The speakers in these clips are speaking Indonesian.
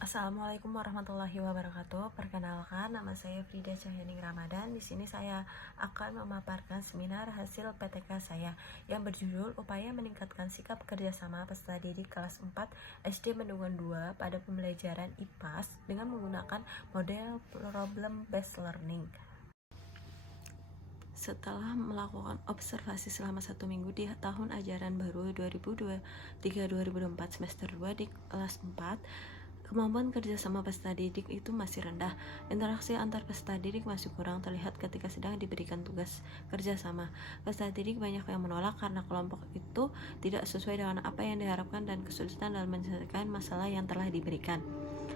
Assalamualaikum warahmatullahi wabarakatuh. Perkenalkan, nama saya Frida Cahyaning Ramadan. Di sini saya akan memaparkan seminar hasil PTK saya yang berjudul Upaya Meningkatkan Sikap Kerjasama Peserta Didik kelas 4 SD Bendungan 2 pada pembelajaran IPAS dengan menggunakan model Problem Based Learning. Setelah melakukan observasi selama 1 minggu di tahun ajaran baru 2023-2024 semester 2 di kelas 4, kemampuan kerjasama peserta didik itu masih rendah. Interaksi antar peserta didik masih kurang terlihat ketika sedang diberikan tugas kerjasama. Peserta didik banyak yang menolak karena kelompok itu tidak sesuai dengan apa yang diharapkan dan kesulitan dalam menyelesaikan masalah yang telah diberikan.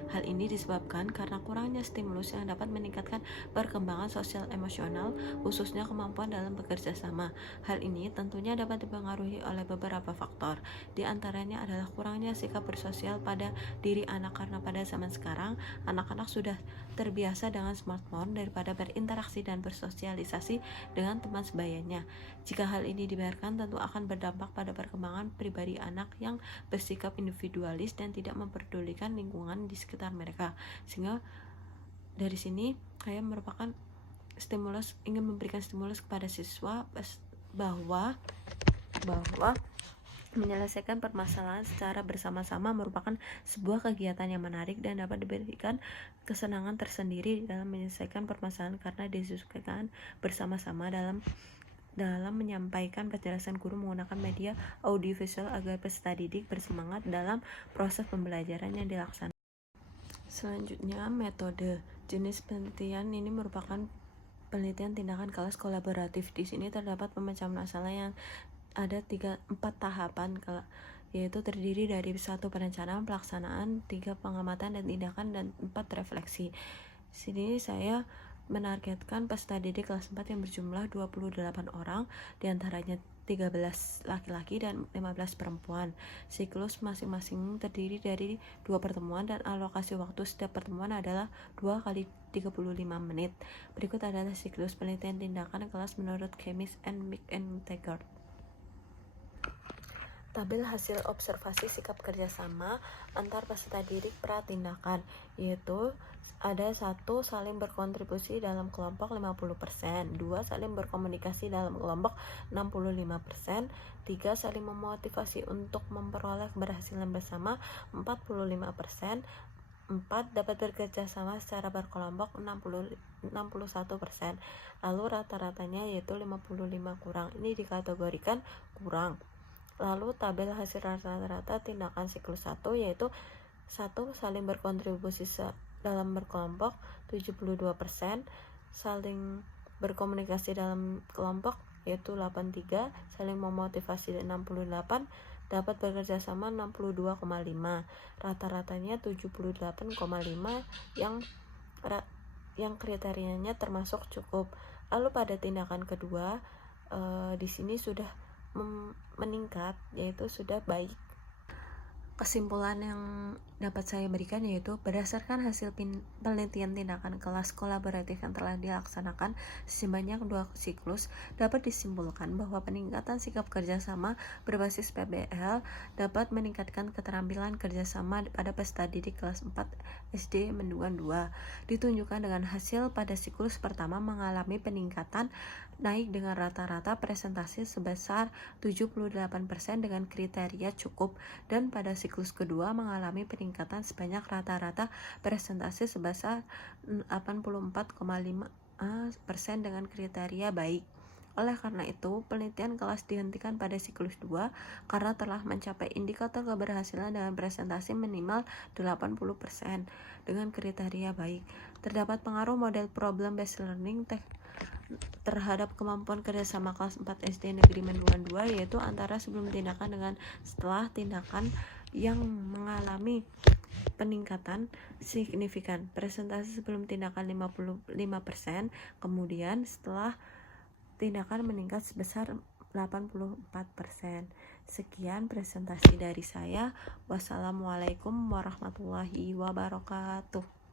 Hal ini disebabkan karena kurangnya stimulus yang dapat meningkatkan perkembangan sosial emosional, khususnya kemampuan dalam bekerja sama. Hal ini tentunya dapat dipengaruhi oleh beberapa faktor. Di antaranya adalah kurangnya sikap bersosial pada diri anak karena pada zaman sekarang, anak-anak sudah terbiasa dengan smartphone daripada berinteraksi dan bersosialisasi dengan teman sebayanya. Jika hal ini dibiarkan, tentu akan berdampak pada perkembangan pribadi anak yang bersikap individualis dan tidak memperdulikan lingkungan di sekitar mereka. Sehingga dari sini saya merupakan ingin memberikan stimulus kepada siswa bahwa menyelesaikan permasalahan secara bersama-sama merupakan sebuah kegiatan yang menarik dan dapat diberikan kesenangan tersendiri dalam menyelesaikan permasalahan karena disesuaikan bersama-sama dalam menyampaikan penjelasan guru menggunakan media audiovisual agar peserta didik bersemangat dalam proses pembelajaran yang dilaksanakan. Selanjutnya, metode. Jenis penelitian ini merupakan penelitian tindakan kelas kolaboratif. Di sini terdapat pemecahan masalah yang ada 4 tahapan, yaitu terdiri dari 1 perencanaan, pelaksanaan, 3 pengamatan dan tindakan, dan 4 refleksi. Sini saya menargetkan peserta didik kelas 4 yang berjumlah 28 orang, diantaranya 13 laki-laki dan 15 perempuan. Siklus masing-masing terdiri dari 2 pertemuan dan alokasi waktu setiap pertemuan adalah 2 kali 35 menit. Berikut adalah siklus penelitian tindakan kelas menurut Chemis and Taggart. Tabel hasil observasi sikap kerjasama antar peserta didik pratindakan, yaitu ada 1. Saling berkontribusi dalam kelompok 50%, 2. Saling berkomunikasi dalam kelompok 65%, 3. Saling memotivasi untuk memperoleh keberhasilan bersama 45%, 4. Dapat bekerja sama secara berkelompok 61%. Lalu rata-ratanya yaitu 55 kurang. Ini dikategorikan kurang. Lalu tabel hasil rata-rata tindakan siklus 1 yaitu 1. Saling berkontribusi dalam berkelompok 72%, saling berkomunikasi dalam kelompok yaitu 83, saling memotivasi 68, dapat bekerja sama 62,5, rata-ratanya 78,5 yang kriterianya termasuk cukup. Lalu pada tindakan kedua di sini sudah meningkat, yaitu sudah baik. Kesimpulan yang dapat saya berikan yaitu berdasarkan hasil penelitian tindakan kelas kolaboratif yang telah dilaksanakan sebanyak 2 siklus, dapat disimpulkan bahwa peningkatan sikap kerjasama berbasis PBL dapat meningkatkan keterampilan kerjasama pada peserta didik kelas 4 SD Bendungan 2. Ditunjukkan dengan hasil pada siklus pertama mengalami peningkatan naik dengan rata-rata presentasi sebesar 78% dengan kriteria cukup, dan pada siklus kedua mengalami peningkatan sebanyak rata-rata presentasi sebesar 84,5% dengan kriteria baik. Oleh karena itu, penelitian kelas dihentikan pada siklus 2 karena telah mencapai indikator keberhasilan dengan presentasi minimal 80% dengan kriteria baik. Terdapat pengaruh model problem based learning terhadap kemampuan kerjasama kelas 4 SD Negeri Bendungan 2, yaitu antara sebelum tindakan dengan setelah tindakan, yang mengalami peningkatan signifikan. Presentasi sebelum tindakan 55%, kemudian setelah tindakan meningkat sebesar 84%. Sekian presentasi dari saya. Wassalamualaikum warahmatullahi wabarakatuh.